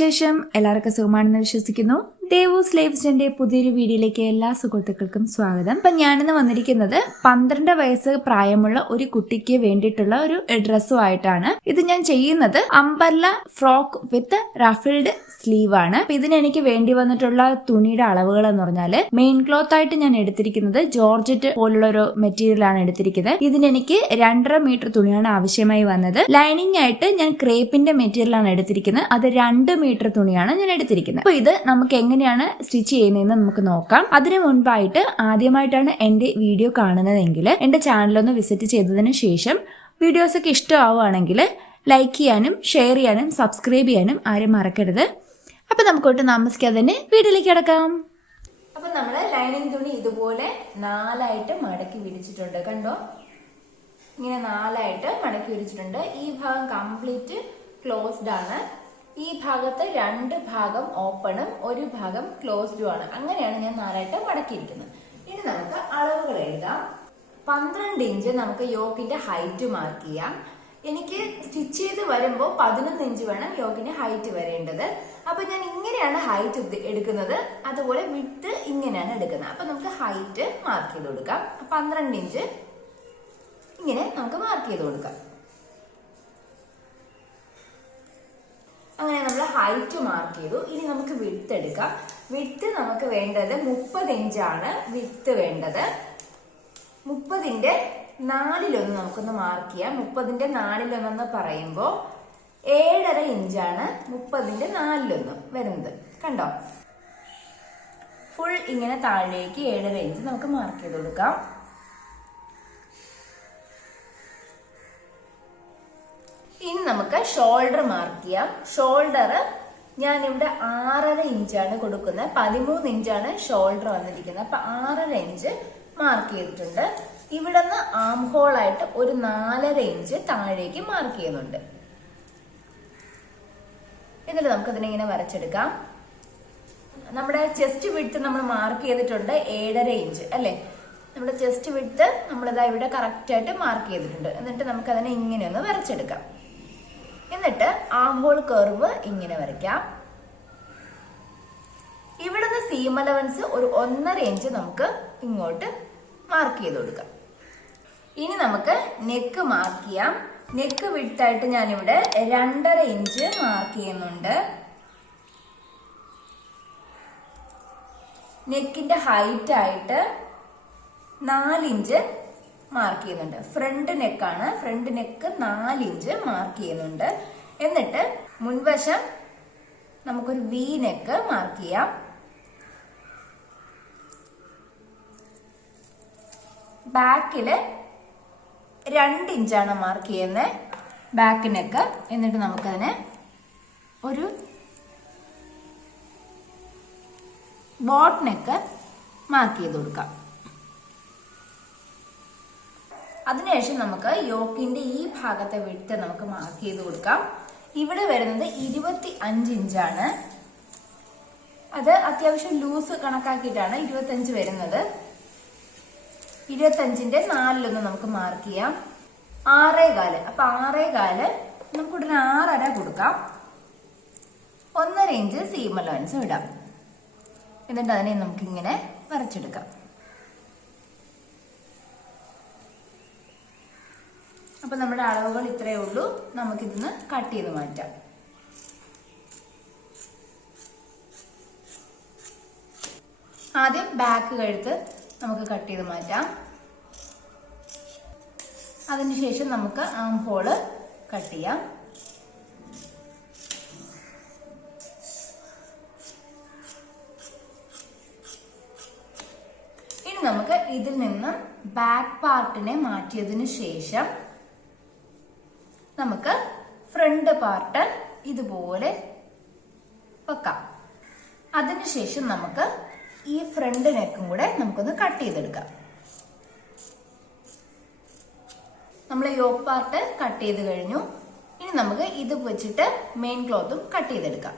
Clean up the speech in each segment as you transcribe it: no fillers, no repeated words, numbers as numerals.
വിശേഷം എല്ലാവർക്കും സുഖമാണെന്ന് വിശ്വസിക്കുന്നു. ദേവു സ്ലൈഫ്സ്റ്റൈലിന്റെ പുതിയൊരു വീഡിയോയിലേക്ക് എല്ലാ സുഹൃത്തുക്കൾക്കും സ്വാഗതം. അപ്പൊ ഞാനിന്ന് വന്നിരിക്കുന്നത് 12 വയസ്സ് പ്രായമുള്ള ഒരു കുട്ടിക്ക് വേണ്ടിയിട്ടുള്ള ഒരു ഡ്രസ്സുമായിട്ടാണ്. ഇത് ഞാൻ ചെയ്യുന്നത് അംബർല ഫ്രോക്ക് വിത്ത് റഫിൾഡ് സ്ലീവ് ആണ്. അപ്പൊ ഇതിന് എനിക്ക് വേണ്ടി വന്നിട്ടുള്ള തുണിയുടെ അളവുകൾ എന്ന് പറഞ്ഞാല് മെയിൻ ക്ലോത്ത് ആയിട്ട് ഞാൻ എടുത്തിരിക്കുന്നത് ജോർജറ്റ് പോലുള്ള ഒരു മെറ്റീരിയൽ ആണ് എടുത്തിരിക്കുന്നത്. ഇതിന് എനിക്ക് 2.5 മീറ്റർ തുണിയാണ് ആവശ്യമായി വന്നത്. ലൈനിങ് ആയിട്ട് ഞാൻ ക്രേപ്പിന്റെ മെറ്റീരിയൽ ആണ് എടുത്തിരിക്കുന്നത്. അത് 2 മീറ്റർ തുണിയാണ് ഞാൻ എടുത്തിരിക്കുന്നത്. അപ്പൊ ഇത് നമുക്ക് എങ്ങനെയാണ് സ്റ്റിച്ച് ചെയ്യുന്നതെന്ന് നമുക്ക് നോക്കാം. അതിനു മുൻപായിട്ട് ആദ്യമായിട്ടാണ് എന്റെ വീഡിയോ കാണുന്നതെങ്കിൽ എന്റെ ചാനലൊന്ന് വിസിറ്റ് ചെയ്തതിന് ശേഷം വീഡിയോസ് ഒക്കെ ഇഷ്ടമാവുകയാണെങ്കിൽ ലൈക്ക് ചെയ്യാനും ഷെയർ ചെയ്യാനും സബ്സ്ക്രൈബ് ചെയ്യാനും ആരും മറക്കരുത്. അപ്പൊ നമുക്കൊട്ട് താമസിക്കാതെ തന്നെ വീഡിയോയിലേക്ക് കിടക്കാം. അപ്പൊ നമ്മള് ലൈനിങ് തുണി ഇതുപോലെ 4ആയിട്ട് മടക്കി വിരിച്ചിട്ടുണ്ട്. കണ്ടോ, ഇങ്ങനെ 4ആയിട്ട് മടക്കി വിരിച്ചിട്ടുണ്ട്. ഈ ഭാഗം കംപ്ലീറ്റ് ക്ലോസ്ഡ് ആണ്. ഈ ഭാഗത്ത് 2 ഭാഗം ഓപ്പണും 1 ഭാഗം ക്ലോസ്ഡും ആണ്. അങ്ങനെയാണ് ഞാൻ 4ആയിട്ട് മടക്കിയിരിക്കുന്നത്. ഇനി നമുക്ക് അളവുകൾ എഴുതാം. 12 ഇഞ്ച് നമുക്ക് യോക്കിന്റെ ഹൈറ്റ് മാർക്ക് ചെയ്യാം. എനിക്ക് സ്റ്റിച്ച് ചെയ്ത് വരുമ്പോൾ 11 ഇഞ്ച് വേണം യോക്കിന്റെ ഹൈറ്റ് വരേണ്ടത്. അപ്പൊ ഞാൻ ഇങ്ങനെയാണ് ഹൈറ്റ് എടുക്കുന്നത്, അതുപോലെ വിഡ്ത്ത് ഇങ്ങനെയാണ് എടുക്കുന്നത്. അപ്പൊ നമുക്ക് ഹൈറ്റ് മാർക്ക് ചെയ്ത് കൊടുക്കാം. 12 ഇഞ്ച് ഇങ്ങനെ നമുക്ക് മാർക്ക് ചെയ്ത് കൊടുക്കാം. അങ്ങനെ നമ്മൾ ഹൈറ്റ് മാർക്ക് ചെയ്തു. ഇനി നമുക്ക് വിഡ്ത്ത് എടുക്കാം. വിഡ്ത്ത് നമുക്ക് വേണ്ടത് 30 ഇഞ്ചാണ് വിഡ്ത്ത് വേണ്ടത്. 30ന്റെ 4-1 നമുക്കൊന്ന് മാർക്ക് ചെയ്യാം. 30ന്റെ 4-1 പറയുമ്പോൾ 7.5 ഇഞ്ചാണ് 30ന്റെ 4-1 വരുന്നത്. കണ്ടോ, ഫുൾ ഇങ്ങനെ താഴേക്ക് 7.5 ഇഞ്ച് നമുക്ക് മാർക്ക് ചെയ്ത് കൊടുക്കാം. ഇനി നമുക്ക് ഷോൾഡർ മാർക്ക് ചെയ്യാം. ഷോൾഡർ ഞാൻ ഇവിടെ 6.5 ഇഞ്ചാണ് കൊടുക്കുന്നത്. 13 ഇഞ്ചാണ് ഷോൾഡർ വന്നിരിക്കുന്നത്. അപ്പൊ 6.5 ഇഞ്ച് മാർക്ക് ചെയ്തിട്ടുണ്ട്. ഇവിടെ നിന്ന് ആം ഹോൾ ആയിട്ട് ഒരു 4.5 ഇഞ്ച് താഴേക്ക് മാർക്ക് ചെയ്യുന്നുണ്ട്. എന്നിട്ട് നമുക്ക് അതിനെ ഇങ്ങനെ വരച്ചെടുക്കാം. നമ്മുടെ ചെസ്റ്റ് വിഡ്ത്ത് നമ്മൾ മാർക്ക് ചെയ്തിട്ടുണ്ട് 7.5 ഇഞ്ച് അല്ലെ. നമ്മുടെ ചെസ്റ്റ് വിഡ്ത്ത് നമ്മളിതാ ഇവിടെ കറക്റ്റ് ആയിട്ട് മാർക്ക് ചെയ്തിട്ടുണ്ട്. എന്നിട്ട് നമുക്ക് അതിനെ ഇങ്ങനെ ഒന്ന് വരച്ചെടുക്കാം. എന്നിട്ട് ആം ഹോൾ കർവ് ഇങ്ങനെ വരയ്ക്കാം. ഇവിടുന്ന് സീം അലവൻസ് ഒരു 1.5 ഇഞ്ച് നമുക്ക് ഇങ്ങോട്ട് മാർക്ക് ചെയ്ത് കൊടുക്കാം. ഇനി നമുക്ക് നെക്ക് മാർക്ക് ചെയ്യാം. നെക്ക് വിഡ്ത്തായിട്ട് ഞാനിവിടെ 2.5 ഇഞ്ച് മാർക്ക് ചെയ്യുന്നുണ്ട്. നെക്കിന്റെ ഹൈറ്റ് ആയിട്ട് 4 ഇഞ്ച് മാർക്ക് ചെയ്യുന്നുണ്ട്. ഫ്രണ്ട് നെക്കാണ്. ഫ്രണ്ട് നെക്ക് 4 ഇഞ്ച് മാർക്ക് ചെയ്യുന്നുണ്ട്. എന്നിട്ട് മുൻവശം നമുക്കൊരു വി നെക്ക് മാർക്ക് ചെയ്യാം. ബാക്കില് 2 ഇഞ്ചാണ് മാർക്ക് ചെയ്യുന്നത് ബാക്ക് നെക്ക്. എന്നിട്ട് നമുക്കതിനെ ഒരു ബോട്ട് നെക്ക് മാർക്ക് ചെയ്ത് കൊടുക്കാം. അതിനുശേഷം നമുക്ക് യോക്കിന്റെ ഈ ഭാഗത്തെ വിഡ്ത്ത് നമുക്ക് മാർക്ക് ചെയ്ത് കൊടുക്കാം. ഇവിടെ വരുന്നത് 25 ഇഞ്ചാണ്. അത് അത്യാവശ്യം ലൂസ് കണക്കാക്കിയിട്ടാണ് 25 വരുന്നത്. 25ന്റെ 4-1 നമുക്ക് മാർക്ക് ചെയ്യാം. 6.25. അപ്പൊ 6.25 നമുക്കിവിടെ 6.5 കൊടുക്കാം. 1.5 ഇഞ്ച് സീം അലവൻസും ഇടാം. എന്നിട്ട് അതിനെ നമുക്ക് ഇങ്ങനെ വരച്ചെടുക്കാം. അപ്പൊ നമ്മുടെ അളവുകൾ ഇത്രയേ ഉള്ളൂ. നമുക്കിതിന്ന് കട്ട് ചെയ്ത് മാറ്റാം. ആദ്യം ബാക്ക് കഴുത്ത് നമുക്ക് കട്ട് ചെയ്ത് മാറ്റാം. അതിനുശേഷം നമുക്ക് ആം ഹോള് കട്ട് ചെയ്യാം. ഇനി നമുക്ക് ഇതിൽ നിന്നും ബാക്ക് പാർട്ടിനെ മാറ്റിയതിനു ശേഷം നമുക്ക് ഫ്രണ്ട് പാർട്ട് ഇതുപോലെ വെക്കാം. അതിനുശേഷം നമുക്ക് ഈ ഫ്രണ്ട് നെക്കും കൂടെ നമുക്കൊന്ന് കട്ട് ചെയ്തെടുക്കാം. നമ്മൾ യോക്ക് പാർട്ട് കട്ട് ചെയ്ത് കഴിഞ്ഞു. ഇനി നമുക്ക് ഇത് വെച്ചിട്ട് മെയിൻ ക്ലോത്തും കട്ട് ചെയ്തെടുക്കാം.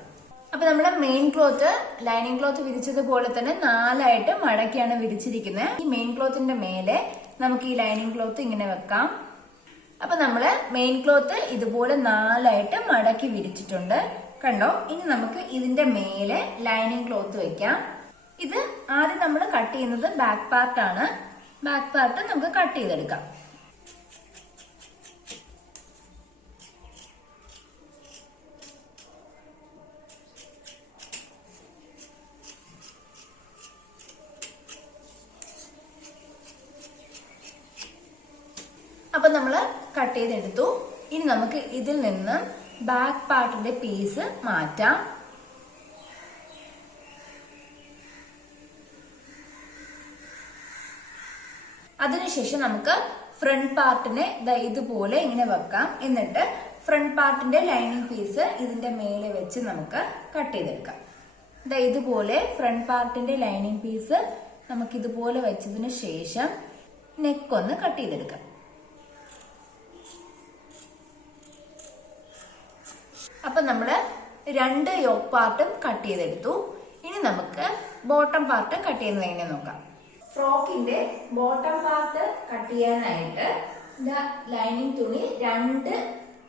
അപ്പൊ നമ്മുടെ മെയിൻ ക്ലോത്ത് ലൈനിങ് ക്ലോത്ത് വിരിച്ചതുപോലെ തന്നെ 4ആയിട്ട് മടക്കിയാണ് വിരിച്ചിരിക്കുന്നത്. ഈ മെയിൻ ക്ലോത്തിന്റെ മേലെ നമുക്ക് ഈ ലൈനിങ് ക്ലോത്ത് ഇങ്ങനെ വെക്കാം. അപ്പൊ നമ്മള് മെയിൻ ക്ലോത്ത് ഇതുപോലെ 4ആയിട്ട് മടക്കി വിരിച്ചിട്ടുണ്ട്. കണ്ടോ? ഇനി നമുക്ക് ഇതിന്റെ മേലെ ലൈനിങ് ക്ലോത്ത് വെക്കാം. ഇത് ആദ്യം നമ്മൾ കട്ട് ചെയ്യുന്നത് ബാക്ക് പാർട്ടാണ്. ബാക്ക് പാർട്ട് നമുക്ക് കട്ട് ചെയ്തെടുക്കാം. അപ്പൊ നമ്മൾ കട്ട് ചെയ്തെടുത്തു. ഇനി നമുക്ക് ഇതിൽ നിന്ന് ബാക്ക് പാർട്ടിന്റെ പീസ് മാറ്റാം. അതിനുശേഷം നമുക്ക് ഫ്രണ്ട് പാർട്ടിനെ ഇതുപോലെ ഇങ്ങനെ വെക്കാം. എന്നിട്ട് ഫ്രണ്ട് പാർട്ടിന്റെ ലൈനിങ് പീസ് ഇതിന്റെ മേലെ വെച്ച് നമുക്ക് കട്ട് ചെയ്തെടുക്കാം. ഇതുപോലെ ഫ്രണ്ട് പാർട്ടിന്റെ ലൈനിങ് പീസ് നമുക്ക് ഇതുപോലെ വെച്ചതിന് ശേഷം നെക്ക് ഒന്ന് കട്ട് ചെയ്തെടുക്കാം. അപ്പൊ നമ്മള് 2 യോക്ക് പാർട്ടും കട്ട് ചെയ്തെടുത്തു. ഇനി നമുക്ക് ബോട്ടം പാർട്ട് കട്ട് ചെയ്യുന്നത് എങ്ങനെ നോക്കാം. ഫ്രോക്കിന്റെ ബോട്ടം പാർട്ട് കട്ട് ചെയ്യാനായിട്ട് ലൈനിങ് തുണി 2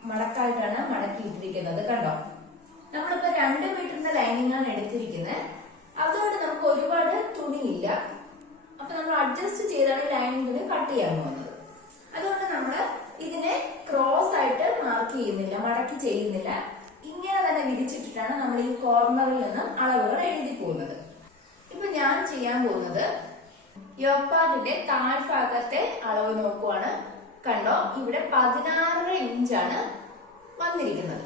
മടക്കായിട്ടാണ് മടക്കിയിട്ടിരിക്കുന്നത്. കണ്ടോ? നമ്മളിപ്പോ 2 മീറ്ററിന്റെ ലൈനിങ് ആണ് എടുത്തിരിക്കുന്നത്. അതുകൊണ്ട് നമുക്ക് ഒരുപാട് തുണിയില്ല. അപ്പൊ നമ്മൾ അഡ്ജസ്റ്റ് ചെയ്താണ് ലൈനിങ് തുണി കട്ട് ചെയ്യാൻ പോകുന്നത്. അതുകൊണ്ട് നമ്മൾ ഇതിനെ ക്രോസ് ആയിട്ട് മാർക്ക് ചെയ്യുന്നില്ല, മടക്കി ചെയ്യുന്നില്ല. ഇങ്ങനെ തന്നെ വിരിച്ചിട്ടിട്ടാണ് നമ്മൾ ഈ കോർണറിൽ നിന്ന് അളവുകൾ എഴുതി പോകുന്നത്. ഇപ്പൊ ഞാൻ ചെയ്യാൻ പോകുന്നത് യോക്ക് പാർട്ടിന്റെ താഴ്ഭാഗത്തെ അളവ് നോക്കുവാണ്. കണ്ടോ? ഇവിടെ 16 ഇഞ്ചാണ് വന്നിരിക്കുന്നത്.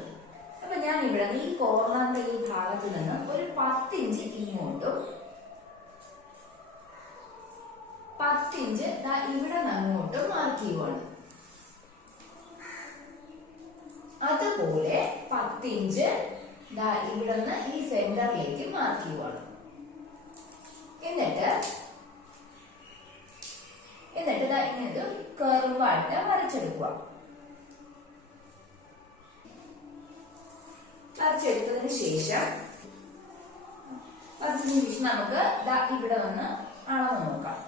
അപ്പൊ ഞാൻ ഇവിടെ ഈ കോർണറിന്റെ ഈ ഭാഗത്ത് നിന്ന് ഒരു 10 ഇഞ്ച് ഇങ്ങോട്ടും 10 ഇഞ്ച് ഇവിടെ നിന്ന് അങ്ങോട്ടും മാർക്ക് ചെയ്യുവാണ്. അതുപോലെ 10 ഇഞ്ച് ഇവിടെ നിന്ന് ഈ സെന്ററിലേക്ക് മാർക്ക് ചെയ്യുവാണ്. എന്നിട്ട് ഇങ്ങനെ കർവായിട്ട് വരച്ചെടുക്കുക. വരച്ചെടുത്തതിന് ശേഷം നമുക്ക് ഇവിടെ വന്ന് അളവ് നോക്കാം.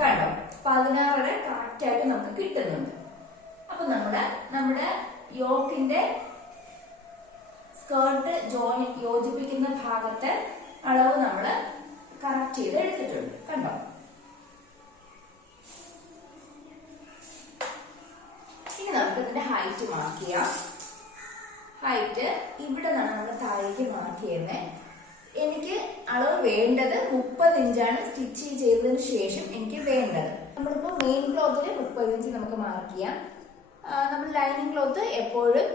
കണ്ടോ? 16 കറക്റ്റ് ആയിട്ട് നമുക്ക് കിട്ടുന്നുണ്ട്. അപ്പൊ നമ്മുടെ യോക്കിന്റെ സ്കേർട്ട് യോജിപ്പിക്കുന്ന ഭാഗത്തെ അളവ് നമ്മൾ കറക്റ്റ് ചെയ്ത് എടുത്തിട്ടുണ്ട്. കണ്ടോ? ഇനി നമുക്ക് ഇതിന്റെ ഹൈറ്റ് മാർക്ക് ചെയ്യാം. ഹൈറ്റ് ഇവിടെ നിന്നാണ് നമ്മൾ താഴേക്ക് മാർക്ക് ചെയ്യുന്നത്. എനിക്ക് അളവ് വേണ്ടത് 30 ഇഞ്ചാണ്. സ്റ്റിച്ച് ചെയ്തതിന് ശേഷം എനിക്ക് വേണ്ടത്, നമ്മളിപ്പോ മെയിൻ ക്ലോത്തിന് 30 ഇഞ്ച് നമുക്ക് മാർക്ക് ചെയ്യാം. നമ്മൾ ലൈനിങ് ക്ലോത്ത് എപ്പോഴും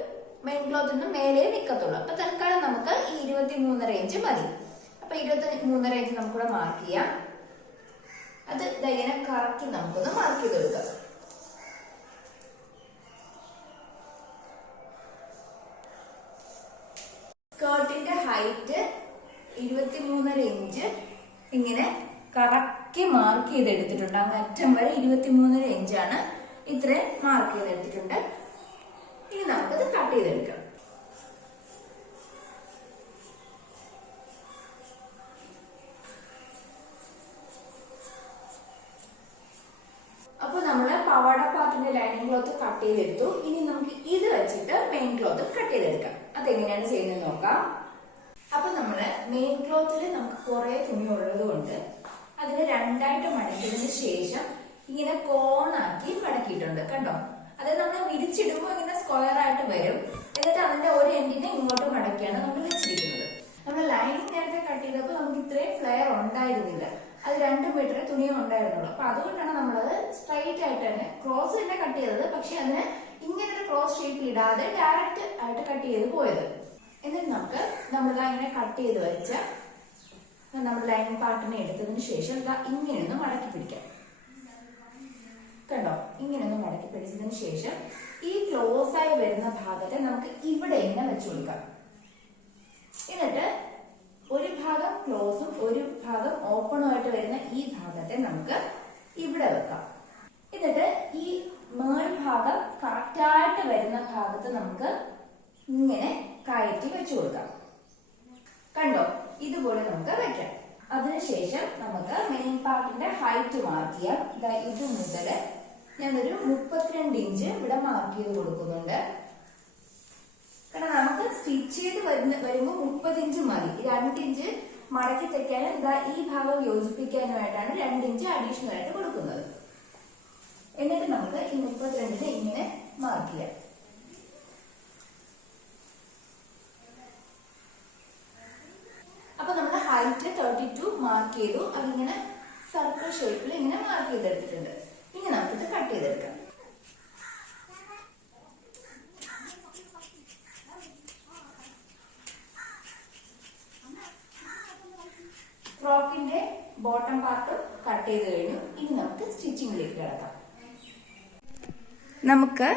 മെയിൻ ക്ലോത്തിന് മേലെ നിൽക്കത്തുള്ളൂ. അപ്പൊ തൽക്കാലം നമുക്ക് ഈ 23.5 ഇഞ്ച് മതി. അപ്പൊ 23.5 ഇഞ്ച് നമുക്കിവിടെ മാർക്ക് ചെയ്യാം. അത് ഇങ്ങനെ കറക്റ്റ് നമുക്കൊന്ന് മാർക്ക് ചെയ്ത് കൊടുക്കാം. സ്കേർട്ടിന്റെ ഹൈറ്റ് 23.5 ഇഞ്ച് ഇങ്ങനെ കറക്റ്റ് മാർക്ക് ചെയ്തെടുത്തിട്ടുണ്ട്. അങ്ങ് അറ്റം വരെ 23.5 ഇഞ്ചാണ് ഇത്രയും മാർക്ക് ചെയ്തെടുത്തിട്ടുണ്ട്. ഇനി നമുക്കത് കട്ട് ചെയ്തെടുക്കാം. അപ്പൊ നമ്മള് പവാട പാർട്ടിന്റെ ലൈനിങ് ക്ലോത്ത് കട്ട് ചെയ്തെടുത്തു. ഇനി നമുക്ക് ഇത് വെച്ചിട്ട് മെയിൻ ക്ലോത്ത് കട്ട് ചെയ്തെടുക്കാം. അതെങ്ങനെയാണ് ചെയ്യുന്നത് നോക്കാം. അപ്പൊ നമ്മള് മെയിൻ ക്ലോത്തിൽ നമുക്ക് കുറെ തുണി ഉള്ളത് കൊണ്ട് അതിന് 2ആയിട്ട് മടക്കിയതിന് ശേഷം ഇങ്ങനെ കോണാക്കി മടക്കിയിട്ടുണ്ട്. കണ്ടോ? അത് നമ്മൾ വിരിച്ചിടുമ്പോൾ ഇങ്ങനെ സ്ക്വയർ ആയിട്ട് വരും. എന്നിട്ട് അതിന്റെ ഒരു എൻഡിനെ ഇങ്ങോട്ട് മടക്കിയാണ് നമ്മൾ വെച്ചിരിക്കുന്നത്. നമ്മൾ ലൈനിങ് നേരത്തെ കട്ട് ചെയ്തപ്പോൾ നമുക്ക് ഇത്രയും ഫ്ലെയർ ഉണ്ടായിരുന്നില്ല. അത് 2 മീറ്റർ തുണിയും ഉണ്ടായിരുന്നുള്ളൂ. അപ്പൊ അതുകൊണ്ടാണ് നമ്മളത് സ്ട്രൈറ്റ് ആയിട്ട് തന്നെ ക്രോസ് തന്നെ കട്ട് ചെയ്തത്. പക്ഷെ അതിന് ഇങ്ങനെ ഒരു ക്രോസ് ഷേപ്പിൽ ഇടാതെ ഡയറക്റ്റ് ആയിട്ട് കട്ട് ചെയ്ത് പോയത്. എന്നിട്ട് നമ്മൾ ഇങ്ങനെ കട്ട് ചെയ്ത് വെച്ച നമ്മൾ ലൈനിങ് പാർട്ടിനെ എടുത്തതിന് ശേഷം ഇങ്ങനെയൊന്ന് മടക്കി പിടിക്കാം. കണ്ടോ? ഇങ്ങനെയൊന്ന് മടക്കി പിടിച്ചതിന് ശേഷം ഈ ക്ലോസ് ആയി വരുന്ന ഭാഗത്തെ നമുക്ക് ഇവിടെ ഇങ്ങനെ വെച്ചു കൊടുക്കാം. എന്നിട്ട് ഒരു ഭാഗം ക്ലോസും ഒരു ഭാഗം ഓപ്പണും ആയിട്ട് വരുന്ന ഈ ഭാഗത്തെ നമുക്ക് ഇവിടെ വെക്കാം. എന്നിട്ട് ഈ മേൽഭാഗം കറക്റ്റായിട്ട് വരുന്ന ഭാഗത്ത് നമുക്ക് ഇങ്ങനെ കയറ്റി വെച്ചു കൊടുക്കാം. കണ്ടോ? ഇതുപോലെ നമുക്ക് വെക്കാം. അതിനുശേഷം നമുക്ക് മെയിൻ പാർട്ടിന്റെ ഹൈറ്റ് മാർക്ക് ചെയ്യാം. ഇത് മുതൽ ഞാനൊരു 32 ഇഞ്ച് ഇവിടെ മാർക്ക് ചെയ്ത് കൊടുക്കുന്നുണ്ട്. കാരണം നമുക്ക് സ്റ്റിച്ച് ചെയ്ത് വരുമ്പോൾ 30 ഇഞ്ച് മതി. 2 ഇഞ്ച് മടക്കി തയ്ക്കാനും ഇതാ ഈ ഭാഗം യോജിപ്പിക്കാനുമായിട്ടാണ് 2 ഇഞ്ച് അഡീഷണൽ ആയിട്ട് കൊടുക്കുന്നത്. എന്നിട്ട് നമുക്ക് ഈ 32 ഇങ്ങനെ മാർക്ക് ചെയ്യാം. അപ്പൊ നമ്മുടെ ഹൈറ്റ് 32 മാർക്ക് ചെയ്തു. അതിങ്ങനെ സർക്കിൾ ഷേപ്പിൽ ഇങ്ങനെ മാർക്ക് ചെയ്തെടുത്തിട്ടുണ്ട്. ഇനി നമുക്കിത് കട്ട് ചെയ്തെടുക്കാം. ഫ്രോക്കിന്റെ ബോട്ടം പാർട്ട് കട്ട് ചെയ്ത് കഴിഞ്ഞു. ഇനി നമുക്ക് സ്റ്റിച്ചിങ്ങിലേക്ക് കിടക്കാം. നമുക്ക്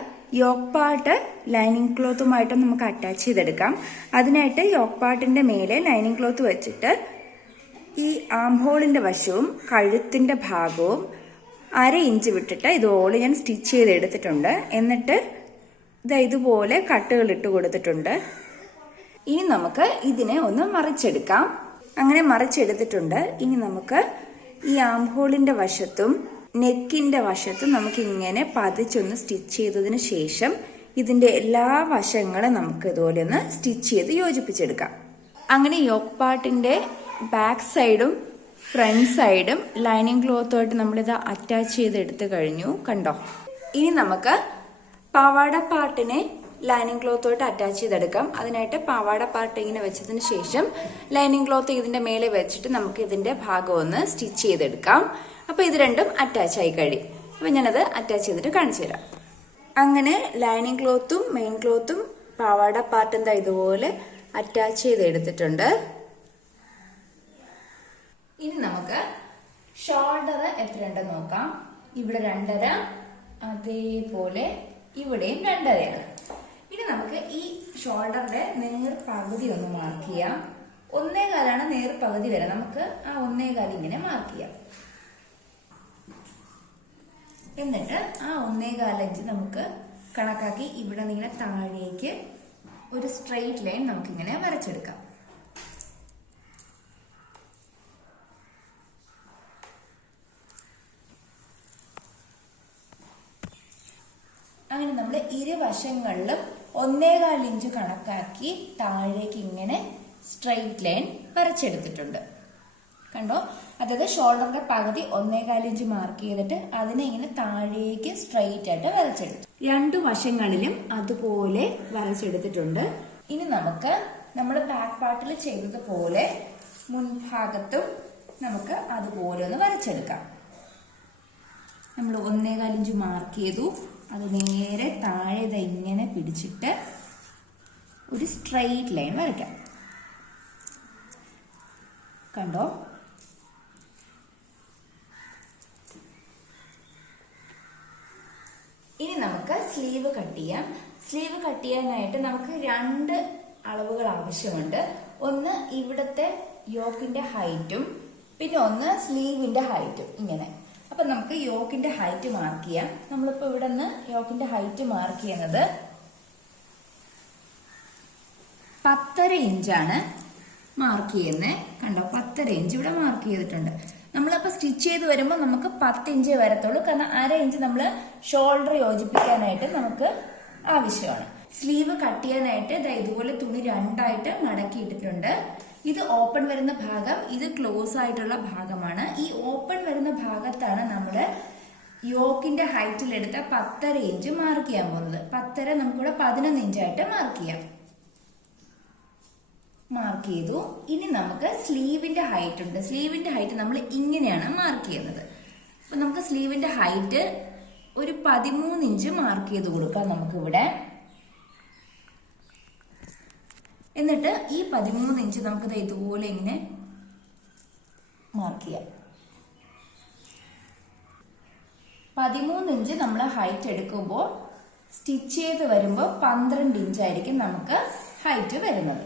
യോക്ക് പാർട്ട് ലൈനിങ് ക്ലോത്തുമായിട്ട് നമുക്ക് അറ്റാച്ച് ചെയ്തെടുക്കാം. അതിനായിട്ട് യോക്ക് പാർട്ടിന്റെ മേലെ ലൈനിങ് ക്ലോത്ത് വെച്ചിട്ട് ഈ ആം ഹോളിന്റെ വശവും കഴുത്തിന്റെ ഭാഗവും 1/2 ഇഞ്ച് വിട്ടിട്ട് ഇതുപോലെ ഞാൻ സ്റ്റിച്ച് ചെയ്തെടുത്തിട്ടുണ്ട്. എന്നിട്ട് ഇതുപോലെ കട്ടുകൾ ഇട്ട് കൊടുത്തിട്ടുണ്ട്. ഇനി നമുക്ക് ഇതിനെ ഒന്ന് മറിച്ചെടുക്കാം. അങ്ങനെ മറിച്ചെടുത്തിട്ടുണ്ട്. ഇനി നമുക്ക് ഈ ആം ഹോളിന്റെ വശത്തും നെക്കിന്റെ വശത്തും നമുക്ക് ഇങ്ങനെ പതിച്ചൊന്ന് സ്റ്റിച്ച് ചെയ്തതിന് ശേഷം ഇതിന്റെ എല്ലാ വശങ്ങളും നമുക്ക് ഇതുപോലെ ഒന്ന് സ്റ്റിച്ച് ചെയ്ത് യോജിപ്പിച്ചെടുക്കാം. അങ്ങനെ യോക്ക് പാർട്ടിന്റെ ബാക്ക് സൈഡും ഫ്രണ്ട് സൈഡും ലൈനിങ് ക്ലോത്തുമായിട്ട് നമ്മളിത് അറ്റാച്ച് ചെയ്ത് എടുത്തു കഴിഞ്ഞു. കണ്ടോ? ഇനി നമുക്ക് പാവാട പാർട്ടിനെ ലൈനിങ് ക്ലോത്തുമായിട്ട് അറ്റാച്ച് ചെയ്തെടുക്കാം. അതിനായിട്ട് പാവാട പാർട്ട് ഇങ്ങനെ വെച്ചതിന് ശേഷം ലൈനിങ് ക്ലോത്ത് ഇതിന്റെ മേലെ വെച്ചിട്ട് നമുക്ക് ഇതിന്റെ ഭാഗം ഒന്ന് സ്റ്റിച്ച് ചെയ്തെടുക്കാം. അപ്പൊ ഇത് രണ്ടും അറ്റാച്ച് ആയി കഴിയും. അപ്പൊ ഞാനത് അറ്റാച്ച് ചെയ്തിട്ട് കാണിച്ചു തരാം. അങ്ങനെ ലൈനിങ് ക്ലോത്തും മെയിൻ ക്ലോത്തും പാവാട പാർട്ടും എന്താ ഇതുപോലെ അറ്റാച്ച് ചെയ്തെടുത്തിട്ടുണ്ട്. ഇനി നമുക്ക് ഷോൾഡർ എത്രയുണ്ടെന്ന് നോക്കാം. ഇവിടെ 2.5, അതേപോലെ ഇവിടെയും 2.5. ഇനി നമുക്ക് ഈ ഷോൾഡറിന്റെ നേർ പകുതി ഒന്ന് മാർക്ക് ചെയ്യാം. 1.25 നേർ പകുതി വരെ നമുക്ക് ആ 1.25 ഇങ്ങനെ മാർക്ക് ചെയ്യാം. എന്നിട്ട് ആ 1.25 ഇഞ്ച് നമുക്ക് കണക്കാക്കി ഇവിടെ നിന്ന് താഴേക്ക് ഒരു സ്ട്രെയിറ്റ് ലൈൻ നമുക്കിങ്ങനെ വരച്ചെടുക്കാം. അങ്ങനെ നമ്മൾ ഇരുവശങ്ങളിലും 1.25 ഇഞ്ച് കണക്കാക്കി താഴേക്ക് ഇങ്ങനെ സ്ട്രെയിറ്റ് ലൈൻ വരച്ചെടുത്തിട്ടുണ്ട്. കണ്ടോ? അതായത് ഷോൾഡറിന്റെ പകുതി 1.25 ഇഞ്ച് മാർക്ക് ചെയ്തിട്ട് അതിനെ ഇങ്ങനെ താഴേക്ക് സ്ട്രെയിറ്റ് ആയിട്ട് വരച്ചെടുത്തു. 2 വശങ്ങളിലും അതുപോലെ വരച്ചെടുത്തിട്ടുണ്ട്. ഇനി നമുക്ക് നമ്മൾ ബാക്ക് പാർട്ടിൽ ചെയ്തതുപോലെ മുൻഭാഗത്തും നമുക്ക് അതുപോലെ ഒന്ന് വരച്ചെടുക്കാം. നമ്മൾ 1.25 ഇഞ്ച് മാർക്ക് ചെയ്തു. അത് നേരെ താഴെ ഇങ്ങനെ പിടിച്ചിട്ട് ഒരു സ്ട്രെയിറ്റ് ലൈൻ വരയ്ക്കാം. കണ്ടോ? ഇനി നമുക്ക് സ്ലീവ് കട്ട് ചെയ്യാം. സ്ലീവ് കട്ട് ചെയ്യാനായിട്ട് നമുക്ക് 2 അളവുകൾ ആവശ്യമുണ്ട്. ഒന്ന് ഇവിടത്തെ യോക്കിന്റെ ഹൈറ്റും പിന്നെ ഒന്ന് സ്ലീവിന്റെ ഹൈറ്റും. ഇങ്ങനെ. അപ്പൊ നമുക്ക് യോക്കിന്റെ ഹൈറ്റ് മാർക്ക് ചെയ്യാം. നമ്മളിപ്പോ ഇവിടെ നിന്ന് യോക്കിന്റെ ഹൈറ്റ് മാർക്ക് ചെയ്യുന്നത് 10.5 ഇഞ്ചാണ് മാർക്ക് ചെയ്യുന്നത്. കണ്ടോ? 10.5 ഇഞ്ച് ഇവിടെ മാർക്ക് ചെയ്തിട്ടുണ്ട്. നമ്മളപ്പോ സ്റ്റിച്ച് ചെയ്ത് വരുമ്പോൾ നമുക്ക് 10 ഇഞ്ച് വരത്തുള്ളൂ. കാരണം 1/2 ഇഞ്ച് നമ്മൾ ഷോൾഡർ യോജിപ്പിക്കാനായിട്ട് നമുക്ക് ആവശ്യമാണ്. സ്ലീവ് കട്ട് ചെയ്യാനായിട്ട് ഇതുപോലെ തുണി 2ആയിട്ട് മടക്കിയിട്ടിട്ടുണ്ട്. ഇത് ഓപ്പൺ വരുന്ന ഭാഗം, ഇത് ക്ലോസ് ആയിട്ടുള്ള ഭാഗമാണ്. ഈ ഓപ്പൺ വരുന്ന ഭാഗത്താണ് നമ്മൾ യോക്കിന്റെ ഹൈറ്റിൽ എടുത്ത 10.5 ഇഞ്ച് മാർക്ക് ചെയ്യാൻ പോകുന്നത്. 10.5 നമുക്കിവിടെ 11 ഇഞ്ചായിട്ട് മാർക്ക് ചെയ്യാം. മാർക്ക് ചെയ്തു. ഇനി നമുക്ക് സ്ലീവിന്റെ ഹൈറ്റ് ഉണ്ട്. സ്ലീവിന്റെ ഹൈറ്റ് നമ്മൾ ഇങ്ങനെയാണ് മാർക്ക് ചെയ്യുന്നത്. അപ്പൊ നമുക്ക് സ്ലീവിന്റെ ഹൈറ്റ് ഒരു 13 ഇഞ്ച് മാർക്ക് ചെയ്ത് കൊടുക്കാം നമുക്കിവിടെ. എന്നിട്ട് ഈ 13 ഇഞ്ച് നമുക്ക് ഇതുപോലെ ഇങ്ങനെ മാർക്ക് ചെയ്യാം. 13 ഇഞ്ച് നമ്മൾ ഹൈറ്റ് എടുക്കുമ്പോൾ സ്റ്റിച്ച് ചെയ്ത് വരുമ്പോൾ 12 ഇഞ്ചായിരിക്കും നമുക്ക് ഹൈറ്റ് വരുന്നത്.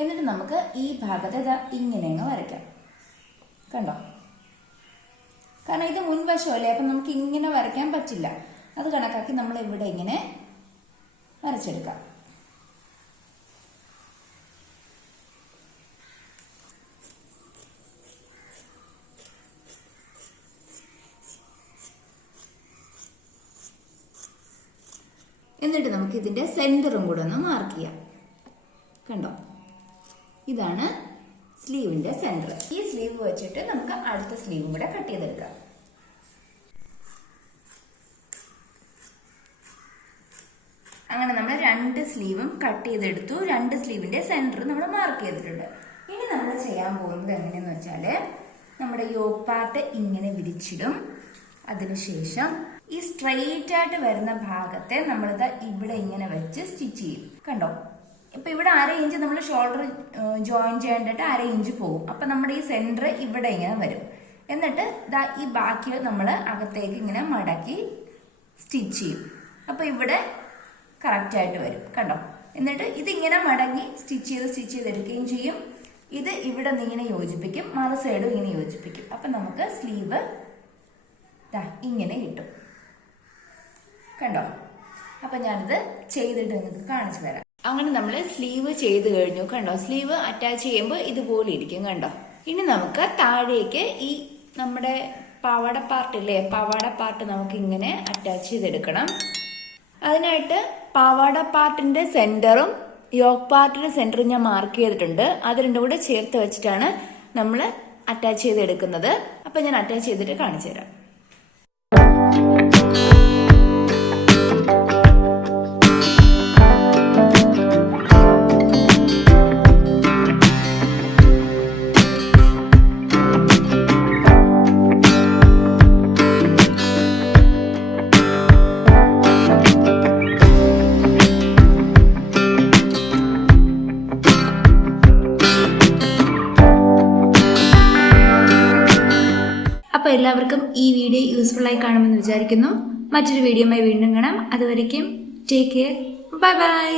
എന്നിട്ട് നമുക്ക് ഈ ഭാഗത്ത് ഇങ്ങനെ അങ്ങ് വരയ്ക്കാം. കണ്ടോ? കാരണം ഇത് മുൻവശമല്ലേ, അപ്പൊ നമുക്ക് ഇങ്ങനെ വരയ്ക്കാൻ പറ്റില്ല. അത് കണക്കാക്കി നമ്മൾ ഇവിടെ ഇങ്ങനെ വരച്ചെടുക്കാം. എന്നിട്ട് നമുക്ക് ഇതിന്റെ സെന്ററും കൂടെ ഒന്ന് മാർക്ക് ചെയ്യാം. കണ്ടോ, ഇതാണ് സ്ലീവിന്റെ സെന്റർ. ഈ സ്ലീവ് വെച്ചിട്ട് നമുക്ക് അടുത്ത സ്ലീവും കൂടെ കട്ട് ചെയ്തെടുക്കാം. അങ്ങനെ നമ്മൾ 2 സ്ലീവും കട്ട് ചെയ്തെടുത്തു. 2 സ്ലീവിന്റെ സെന്റർ നമ്മൾ മാർക്ക് ചെയ്തിട്ടുണ്ട്. ഇനി നമ്മൾ ചെയ്യാൻ പോകുന്നത് എങ്ങനെയെന്ന് വെച്ചാല് നമ്മുടെ യോക്ക് പാർട്ട് ഇങ്ങനെ വിരിച്ചിടും. അതിനുശേഷം ഈ സ്ട്രെയിറ്റ് ആയിട്ട് വരുന്ന ഭാഗത്തെ നമ്മളിത് ഇവിടെ ഇങ്ങനെ വെച്ച് സ്റ്റിച്ച് ചെയ്യും. കണ്ടോ, ഇപ്പൊ ഇവിടെ 1/2 ഇഞ്ച് നമ്മൾ ഷോൾഡർ ജോയിൻ ചെയ്യേണ്ടിട്ട് 1/2 ഇഞ്ച് പോകും. അപ്പൊ നമ്മുടെ ഈ സെന്റർ ഇവിടെ ഇങ്ങനെ വരും. എന്നിട്ട് ഈ ബാക്കി നമ്മൾ അകത്തേക്ക് ഇങ്ങനെ മടക്കി സ്റ്റിച്ച് ചെയ്യും. അപ്പൊ ഇവിടെ കറക്റ്റ് ആയിട്ട് വരും. കണ്ടോ, എന്നിട്ട് ഇതിങ്ങനെ മടങ്ങി സ്റ്റിച്ച് ചെയ്തെടുക്കുകയും ചെയ്യും. ഇത് ഇവിടെ നിന്ന് ഇങ്ങനെ യോജിപ്പിക്കും, മറു സൈഡും ഇങ്ങനെ യോജിപ്പിക്കും. അപ്പൊ നമുക്ക് സ്ലീവ് ഇങ്ങനെ കിട്ടും. കണ്ടോ, അപ്പൊ ഞാനിത് ചെയ്തിട്ട് നിങ്ങൾക്ക് കാണിച്ചു തരാം. അങ്ങനെ നമ്മൾ സ്ലീവ് ചെയ്ത് കഴിഞ്ഞു. കണ്ടോ, സ്ലീവ് അറ്റാച്ച് ചെയ്യുമ്പോൾ ഇതുപോലെ ഇരിക്കും. കണ്ടോ, ഇനി നമുക്ക് താഴേക്ക് ഈ നമ്മുടെ പാവാട പാർട്ടില്ലേ, പാവാട പാർട്ട് നമുക്ക് ഇങ്ങനെ അറ്റാച്ച് ചെയ്തെടുക്കണം. അതിനായിട്ട് പാവാട പാർട്ടിന്റെ സെന്ററും യോക്ക് പാർട്ടിന്റെ സെന്ററും ഞാൻ മാർക്ക് ചെയ്തിട്ടുണ്ട്. അത് രണ്ടും കൂടെ ചേർത്ത് വെച്ചിട്ടാണ് നമ്മൾ അറ്റാച്ച് ചെയ്തെടുക്കുന്നത്. അപ്പൊ ഞാൻ അറ്റാച്ച് ചെയ്തിട്ട് കാണിച്ചു തരാം. അപ്പോൾ എല്ലാവർക്കും ഈ വീഡിയോ യൂസ്ഫുൾ ആയി കാണുമെന്ന് വിചാരിക്കുന്നു. മറ്റൊരു വീഡിയോയുമായി വീണ്ടും കാണാം. അതുവരയ്ക്കും ടേക്ക് കെയർ, ബൈ ബൈ.